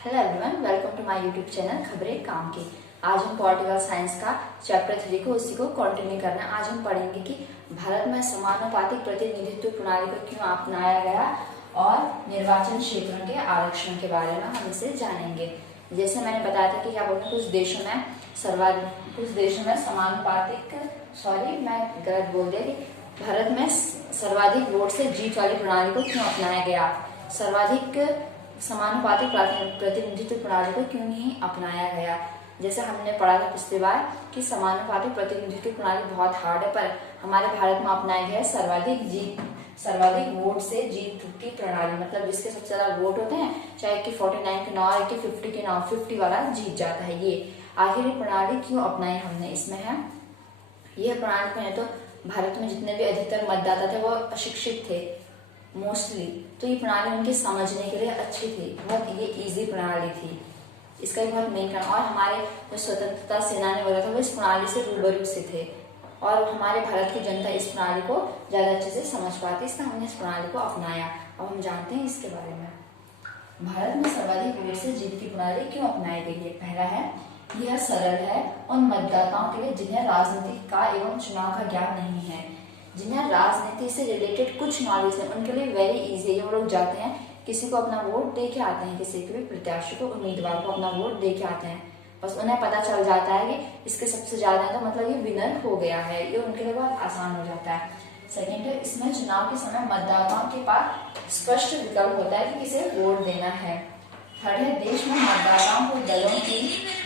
Hello everyone, welcome to my YouTube channel खबरें काम की। आज हम पॉलिटिकल साइंस का चैप्टर 3 को उसी को कंटिन्यू करना है। आज हम पढ़ेंगे कि भारत में समानुपातिक प्रतिनिधित्व प्रणाली को क्यों अपनाया गया और निर्वाचन क्षेत्रों के आरक्षण के बारे में हम इसे जानेंगे। जैसे मैंने बताया था कि क्या बोलते हैं, कुछ देशों में समानुपातिक मैं गलत बोल दिया कि भारत में सर्वाधिक वोट से जीत वाली प्रणाली को क्यों अपनाया गया, सर्वाधिक समानुपातिक प्रतिनिधित्व प्रणाली को क्यों नहीं अपनाया गया। जैसे हमने पढ़ा था पिछली बार कि समानुपातिक प्रतिनिधित्व प्रणाली बहुत हार्ड है, पर हमारे भारत में अपनाया गया सर्वाधिक वोट से जीत की प्रणाली। मतलब जिसके सबसे ज्यादा वोट होते हैं, चाहे कि 49 के 9 कि 50 के 9, 50 वाला जीत जाता है। ये आखिर ये प्रणाली क्यों अपनाई हमने, इसमें है यह प्रणाली कहें तो भारत में जितने भी अधिकतर मतदाता थे वो अशिक्षित थे मोस्टली, तो ये प्रणाली उनके समझने के लिए अच्छी थी, बहुत ये इजी प्रणाली थी। इसका एक बहुत मेन कारण, और हमारे जो स्वतंत्रता सेनानी वगैरह थे वो इस प्रणाली से रूबरू से थे, और हमारे भारत की जनता इस प्रणाली को ज्यादा अच्छे से समझ पाती, इसलिए हमने इस प्रणाली को अपनाया। अब हम जानते हैं इसके बारे में। भारत में सर्वाधिक वोट से जीत की प्रणाली क्यों अपनाई गई है। पहला है, यह सरल है उन मतदाताओं के लिए जिन्हें राजनीति का एवं चुनाव का ज्ञान नहीं है। जिन्हें राजनीति से रिलेटेड कुछ नॉलेज है उनके लिए वेरी इजी है। वो लोग जाते हैं, किसी को अपना वोट दे के आते हैं, किसी के भी प्रत्याशी को, उम्मीदवार को अपना वोट दे के आते हैं। बस उन्हें पता चल जाता है कि इसके सबसे ज्यादा है तो मतलब ये विनर हो गया है, ये उनके लिए बहुत आसान हो जाता है। सेकेंड है, इसमें चुनाव के समय मतदाताओं के पास स्पष्ट विकल्प होता है कि किसे वोट देना है। थर्ड है, देश में मतदाताओं को दलों की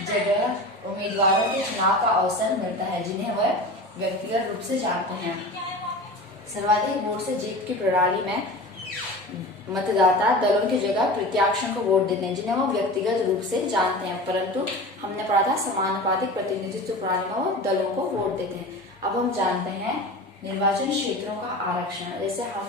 जगह उम्मीदवारों के चुनाव का अवसर मिलता है जिन्हें वह व्यक्तिगत रूप से जानते हैं। सर्वाधिक वोट से जीत की प्रणाली में मतदाता दलों की जगह प्रत्याशियों को वोट देते हैं जिन्हें वो व्यक्तिगत रूप से जानते हैं, परंतु हमने पढ़ा था समानुपातिक प्रतिनिधित्व प्रणाली में वो दलों को वोट देते हैं। अब हम जानते हैं निर्वाचन क्षेत्रों का आरक्षण। जैसे हम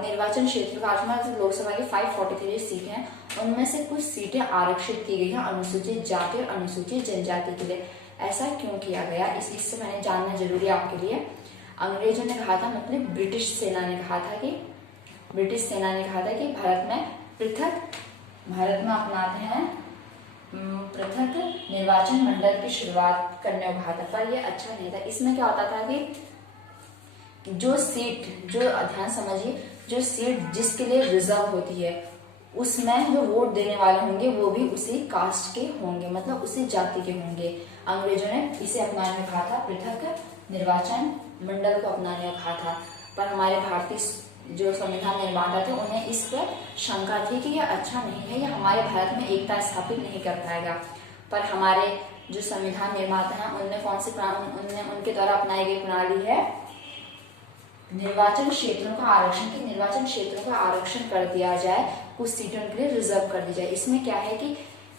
निर्वाचन क्षेत्र का आरक्षण, लोकसभा की 543 सीटें हैं, उनमें से कुछ सीटें आरक्षित की गई हैं अनुसूचित जाति और अनुसूचित जनजाति के लिए। ऐसा क्यों किया गया, इससे मैंने जानना जरूरी है आपके लिए। अंग्रेजों ने कहा था, मतलब ब्रिटिश सेना ने कहा था कि भारत में अपनाते हैं पृथक निर्वाचन मंडल की शुरुआत करने को कहा था, पर यह अच्छा नहीं था। इसमें क्या होता था कि ध्यान समझिए, जो सीट जिसके लिए रिजर्व होती है उसमें जो वोट देने वाले होंगे वो भी उसी कास्ट के होंगे, मतलब उसी जाति के होंगे। अंग्रेजों ने इसे अपनाने को कहा था, पृथक निर्वाचन मंडल को अपनाने को कहा था, पर हमारे भारतीय जो संविधान निर्माता थे उन्हें इस पर शंका थी कि यह अच्छा नहीं है, यह हमारे भारत में एकता स्थापित नहीं कर पाएगा। पर हमारे जो संविधान निर्माता हैं उनके द्वारा अपनाई गई प्रणाली है निर्वाचन क्षेत्रों का आरक्षण, की निर्वाचन क्षेत्रों का आरक्षण कर दिया जाए, कुछ सीटों के लिए रिजर्व कर दी जाए। इसमें क्या है कि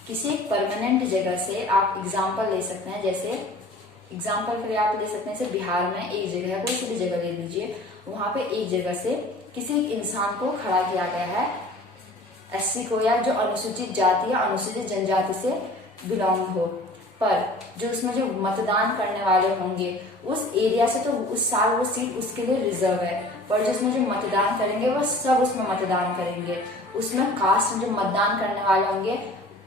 किसी एक परमानेंट जगह से आप एग्जाम्पल ले सकते हैं, जैसे एग्जाम्पल के लिए आप ले सकते हैं, जैसे बिहार में एक जगह है, कोई सी भी जगह ले लीजिए, वहां पे एक जगह से किसी एक इंसान को खड़ा किया गया है, एससी को, या जो अनुसूचित जाति या अनुसूचित जनजाति से बिलोंग हो, पर जो उसमें जो मतदान करने वाले होंगे उस एरिया से, तो उस साल वो सीट उसके लिए रिजर्व है, पर जिसमें जो मतदान करेंगे वो सब उसमें मतदान करेंगे। उसमें कास्ट जो मतदान करने वाले होंगे,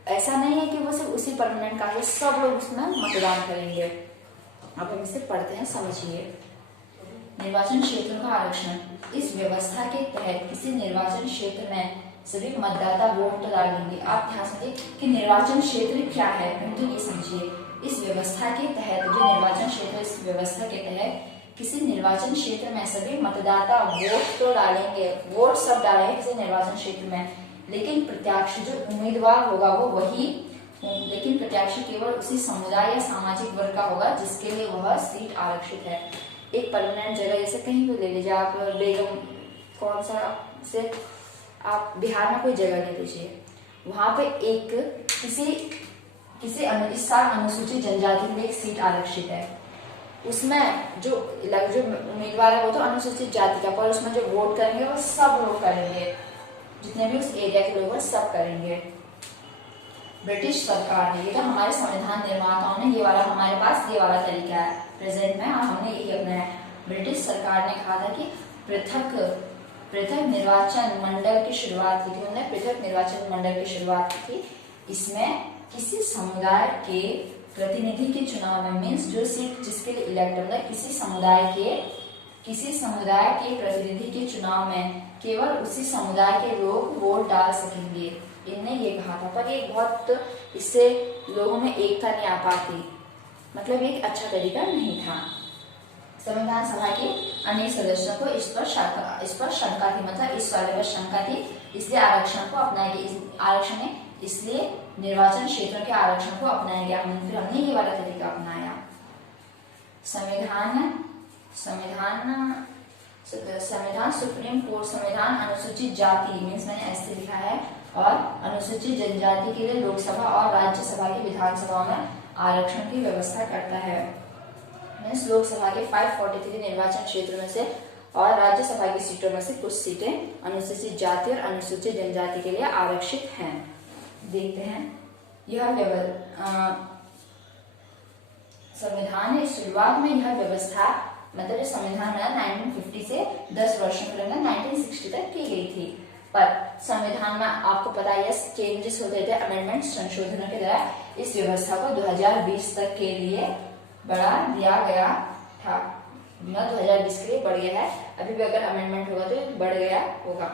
ऐसा नहीं है कि वो सिर्फ उसी परमानेंट कास्ट, सब लोग उसमें मतदान करेंगे। अब हम इसे पढ़ते हैं, समझिए। निर्वाचन क्षेत्रों का आरक्षण, इस व्यवस्था के तहत किसी निर्वाचन क्षेत्र में सभी मतदाता वोट तो डालेंगे। आप ध्यान समझिए कि निर्वाचन क्षेत्र क्या है, तो ये समझिए। इस व्यवस्था के तहत जो निर्वाचन क्षेत्र, इस व्यवस्था के तहत किसी निर्वाचन क्षेत्र में सभी मतदाता वोट तो डालेंगे, वोट सब डालेंगे किसी निर्वाचन क्षेत्र में, लेकिन प्रत्याशी जो उम्मीदवार होगा वो वही, लेकिन प्रत्याशी केवल उसी समुदाय या सामाजिक वर्ग का होगा जिसके लिए वह सीट आरक्षित है। एक परमानेंट जगह, जैसे कहीं भी ले लीजिए आप, बेगम कौन सा से आप बिहार में कोई जगह ले लीजिए, वहां पे एक किसी इस साल अनुसूचित जनजाति के लिए एक सीट आरक्षित है, उसमें जो उम्मीदवार है वो तो अनुसूचित जाति का, पर उसमें जो वोट करेंगे वो सब लोग करेंगे, जितने भी उस एरिया के लोग सब करेंगे। ब्रिटिश सरकार ने, ये तो हमारे संविधान निर्माताओं ने ये वाला हमारे पास ये वाला तरीका है प्रेजेंट में, और हमने यही अपनाया। ब्रिटिश सरकार ने कहा था कि पृथक निर्वाचन मंडल की शुरुआत की थी, उन्होंने पृथक निर्वाचन मंडल की शुरुआत की थी इसमें किसी समुदाय के प्रतिनिधि के चुनाव में, मीन्स जो सीट जिसके लिए इलेक्ट होगा, किसी समुदाय के प्रतिनिधि के चुनाव में केवल उसी समुदाय के लोग वोट डाल सकेंगे, इनने ये कहा था। पर ये बहुत, इससे लोगों में एकता नहीं आ पाती, मतलब एक अच्छा तरीका नहीं था। संविधान सभा के अन्य सदस्यों को इस पर शंका थी, मतलब इस वाले पर शंका थी, इसलिए आरक्षण को अपनाया गया। इसलिए निर्वाचन क्षेत्रों के आरक्षण को अपनाया गया। फिर हमने ये वाला तरीका अपनाया। संविधान सुप्रीम कोर्ट संविधान अनुसूचित जाति, मीन्स मैंने ऐसे लिखा है, और अनुसूचित जनजाति के लिए लोकसभा और राज्यसभा की विधानसभाओं में आरक्षण की व्यवस्था करता है। मीन्स लोकसभा के 543 निर्वाचन क्षेत्र में से और राज्यसभा की सीटों में से कुछ सीटें अनुसूचित जाति और अनुसूचित जनजाति के लिए आरक्षित हैं। देखते हैं, यह संविधान शुरुआत में यह व्यवस्था, मतलब संविधान बना 1950 से 10 वर्षों के अंदर 1960 तक की गई थी। पर संविधान में आपको पता है चेंजेस होते थे, अमेंडमेंट संशोधनों के द्वारा इस व्यवस्था को 2020 तक के लिए बढ़ा दिया गया था। 2020 के लिए बढ़ गया है, अभी भी अगर अमेंडमेंट होगा तो बढ़ गया होगा।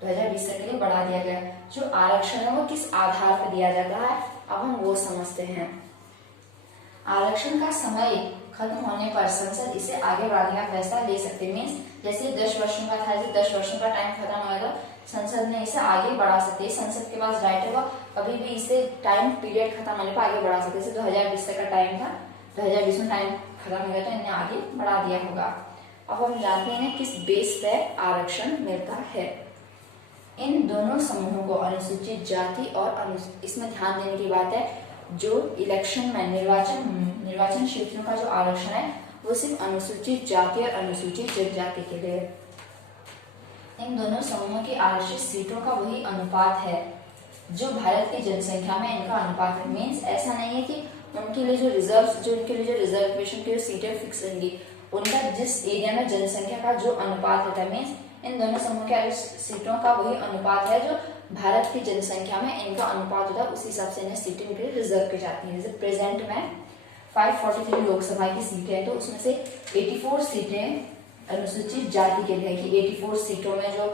2020 तक के लिए बढ़ा दिया गया। जो आरक्षण है वो किस आधार पर दिया जाता है, अब हम वो समझते हैं। आरक्षण का समय खत्म होने पर संसद इसे आगे बढ़ाने का फैसला ले सकते हैं। मीन्स जैसे 10 वर्षों का था, 10 वर्षों का टाइम खत्म हो गया तो संसद ने इसे आगे बढ़ा सकते हैं। संसद के पास राइट होगा, कभी भी इसे टाइम पीरियड खत्म होने पर आगे बढ़ा सकते हैं। जैसे 2020 तक का टाइम था, 2020 में टाइम खत्म हो गया तो इन्हें आगे बढ़ा दिया होगा। अब हम जानते हैं किस बेस पर आरक्षण मिलता है। इन दोनों समूहों को, अनुसूचित जाति और इसमें ध्यान देने की बात है, जो इलेक्शन में निर्वाचन क्षेत्रों का जो आरक्षण है वो सिर्फ अनुसूचित जाति और अनुसूचित जनजाति के लिए। इन दोनों समूहों की आरक्षित सीटों का वही अनुपात है जो भारत की जनसंख्या में इनका अनुपात है। मीन्स ऐसा नहीं है कि उनके लिए जो रिजर्वेशन की सीटें फिक्स रहेंगी, उनका जिस एरिया में जनसंख्या का जो अनुपात होता है, मीन्स इन दोनों समूह के सीटों का वही अनुपात है जो भारत की जनसंख्या में इनका अनुपात होता है, उसी हिसाब से इन्हें सीटें इनके लिए रिजर्व की जाती है। जैसे प्रेजेंट में 543 लोकसभा की सीटें हैं तो उसमें से 84 सीटें अनुसूचित जाति के लिए, कि 84 सीटों में जो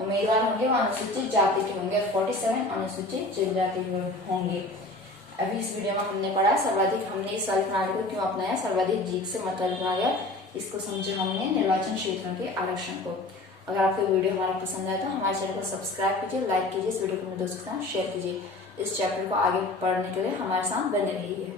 उम्मीदवार होंगे वो अनुसूचित जाति के होंगे, 47 अनुसूचित जनजाति के होंगे। अभी इस वीडियो में हमने पढ़ा सर्वाधिक, हमने इस वाली प्रणाली को क्यों अपनाया, सर्वाधिक जीत से मतलब बना गया, इसको समझा हमने निर्वाचन क्षेत्रों के आरक्षण को। अगर आपको वीडियो हमारा पसंद आए तो हमारे चैनल को सब्सक्राइब कीजिए, लाइक कीजिए, इस वीडियो को अपने दोस्तों के साथ शेयर कीजिए। इस चैप्टर को आगे पढ़ने के लिए हमारे साथ बने रहिए।